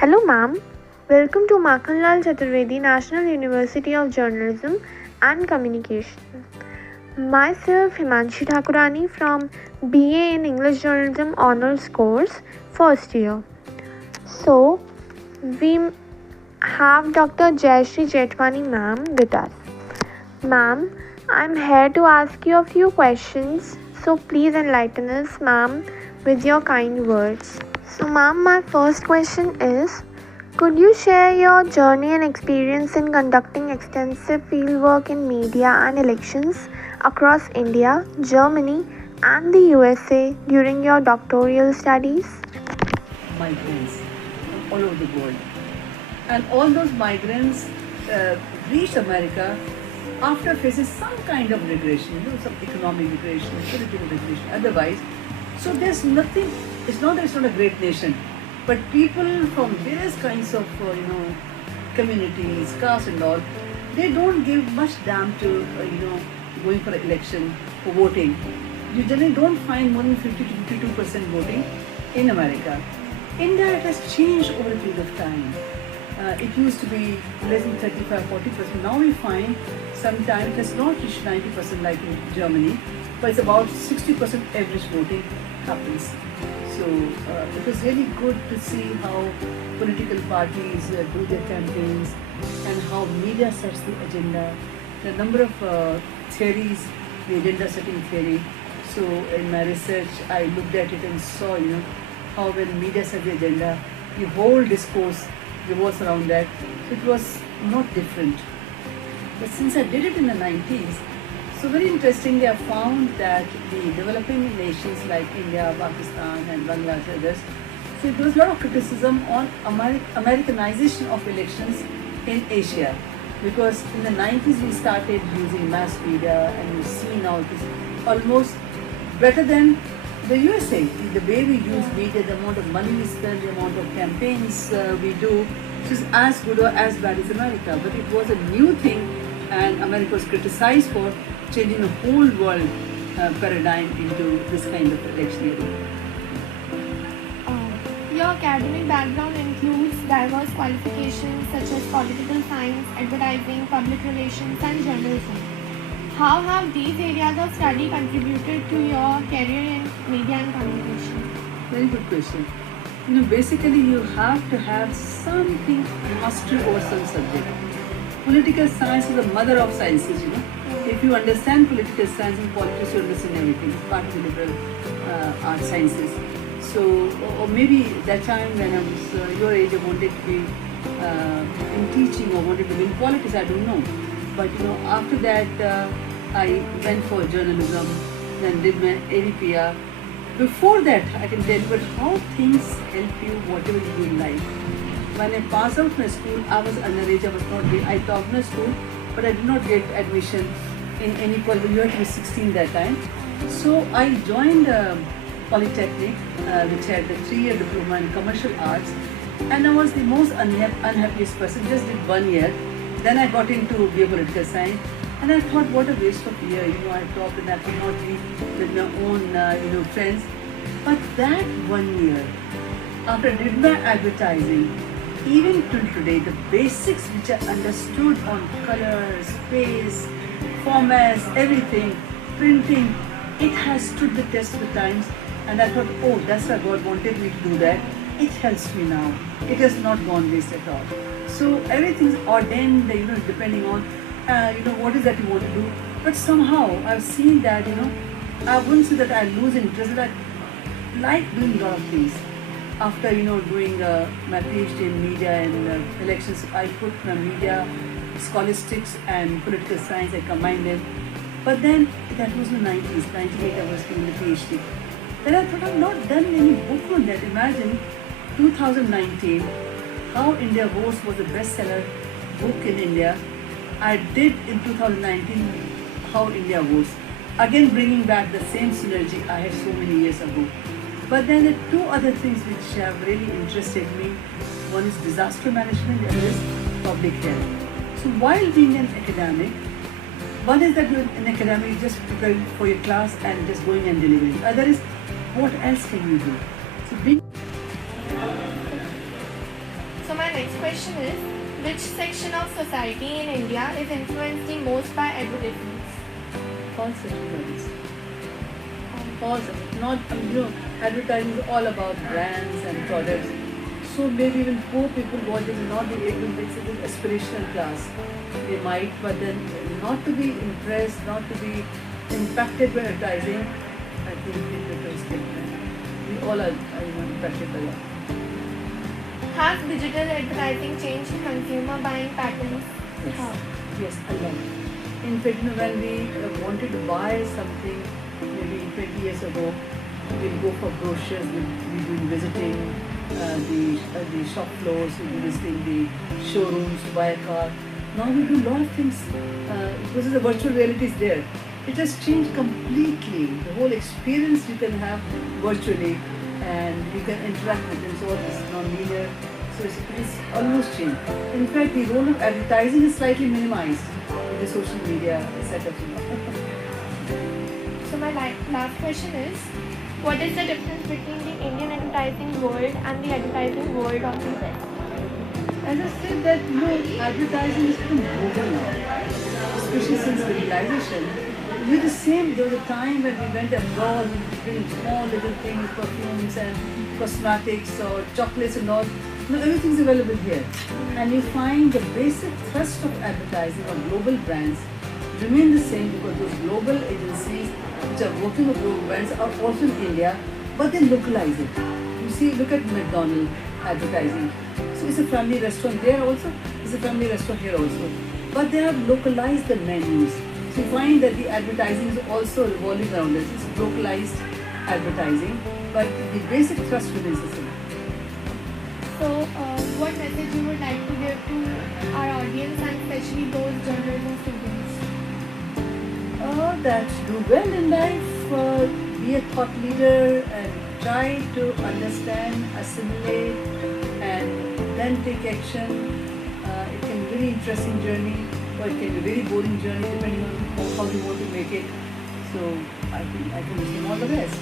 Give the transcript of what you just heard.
Hello, ma'am. Welcome to Makhanlal Chaturvedi National University of Journalism and Communication. Myself, Himanshi Thakurani from BA in English Journalism Honours course, first year. So, we have Dr. Jaishree Jaithwaney Ma'am with us. Ma'am, I'm here to ask you a few questions, so please enlighten us, ma'am, with your kind words. So, ma'am, my first question is, could you share your journey and experience in conducting extensive fieldwork in media and elections across India, Germany, and the USA during your doctoral studies? Migrants all over the world. And all those migrants reached America after facing some kind of regression, some economic regression, political regression, otherwise. So there's nothing, it's not that it's not a great nation, but people from various kinds of, communities, castes and all, they don't give much damn to, going for election, for voting. You generally don't find more than 50 to 52% voting in America. India, it has changed over a period of time. It used to be less than 35-40%. Now we find sometimes it has not reached 90% like in Germany, but it's about 60% average voting happens. So it was really good to see how political parties do their campaigns and how media sets the agenda. The number of theories, the agenda setting theory. So in my research, I looked at it and saw, how when media set the agenda, the whole discourse revolves around that. So it was not different. But since I did it in the 90s, so very interestingly, I found that the developing nations like India, Pakistan, and Bangladesh, others, so there was a lot of criticism on Americanization of elections in Asia, because in the 90s we started using mass media, and you see now it is almost better than the USA. The way we use media, the amount of money we spend, the amount of campaigns we do, which is as good or as bad as America. But it was a new thing, and America was criticized for changing the whole world paradigm into this kind of electioneering. Your academic background includes diverse qualifications such as political science, advertising, public relations, and journalism. How have these areas of study contributed to your career in media and communication? Very good question. Basically you have to have something mastery over some subject. Political science is the mother of sciences, If you understand political science and politics, you understand everything. It's part of the liberal art sciences. So, or maybe that time when I was your age, I wanted to be in teaching or wanted to be in politics, I don't know. But after that, I went for journalism, then did my ADPR. Before that, I can tell you, but how things help you, whatever you do in life. When I passed out my school, I was underage, I taught my school, but I did not get admission in any college. You had to be 16 that time. So I joined Polytechnic, which had a 3-year diploma in commercial arts, and I was the most unhappiest person, just did 1 year. Then I got into geopolitical science, and I thought, what a waste of year, I talked and I could not be with my own, friends. But that 1 year, after I did my advertising, even till today, the basics which I understood on colors, space, formats, everything, printing, it has stood the test of the times. And I thought, oh, that's why God wanted me to do that. It helps me now. It has not gone waste at all. So everything's ordained, depending on, what is that you want to do. But somehow I've seen that, I wouldn't say that I lose interest, but I like doing a lot of things. After, doing my PhD in media and elections, I put my media, scholastics and political science, I combined them. But then, that was in the 90s, 98 I was doing the PhD. Then I thought, I've not done any book on that. Imagine 2019, How India Votes was the bestseller book in India. I did in 2019, How India Votes. Again bringing back the same synergy I had so many years ago. But then there are two other things which have really interested me. One is disaster management, the other is public health. So while being an academic, one is that you're an academic just preparing for your class and just going and delivering. Other is, what else can you do? So being So my next question is, which section of society in India is influenced the most by advertisements? All sectors. All sectors. Not, advertising is all about brands and products. So maybe even poor people what they will not be able to mix it with aspirational class. They might, but then not to be impressed, not to be impacted by advertising, I think it will skip. We all are impacted by that. Has digital advertising changed consumer buying patterns? Yes. How? Yes, a lot. In fact, when we wanted to buy something, maybe 20 years ago, we'll go for brochures, we'll be visiting the shop floors, we'll be visiting the showrooms to buy a car. Now we do a lot of things because the virtual reality is there. It has changed completely. The whole experience you can have virtually and you can interact with them. So it's non-linear. So it's almost changed. In fact, the role of advertising is slightly minimized with the social media setup. So my last question is, what is the difference between the Indian advertising world and the advertising world of the West? As I said that advertising is become global now, especially since digitalization. We're the same. There was a time when we went abroad, we bring small little things, perfumes and cosmetics or chocolates and all. Now everything's available here. And you find the basic thrust of advertising or global brands remain the same because those global agencies which are working with global brands are also in India, but they localize it. You see, look at McDonald's advertising. So it's a family restaurant there also, it's a family restaurant here also. But they have localized the menus. So you find that the advertising is also revolving around this. It's localized advertising, but the basic thrust remains the same. So, what message you would like to give to our audience and especially those journalism students? That do well in life, be a thought leader and try to understand, assimilate and then take action. It can be a very interesting journey or it can be a very boring journey depending on how you want to make it. So I think I can wish them all the best.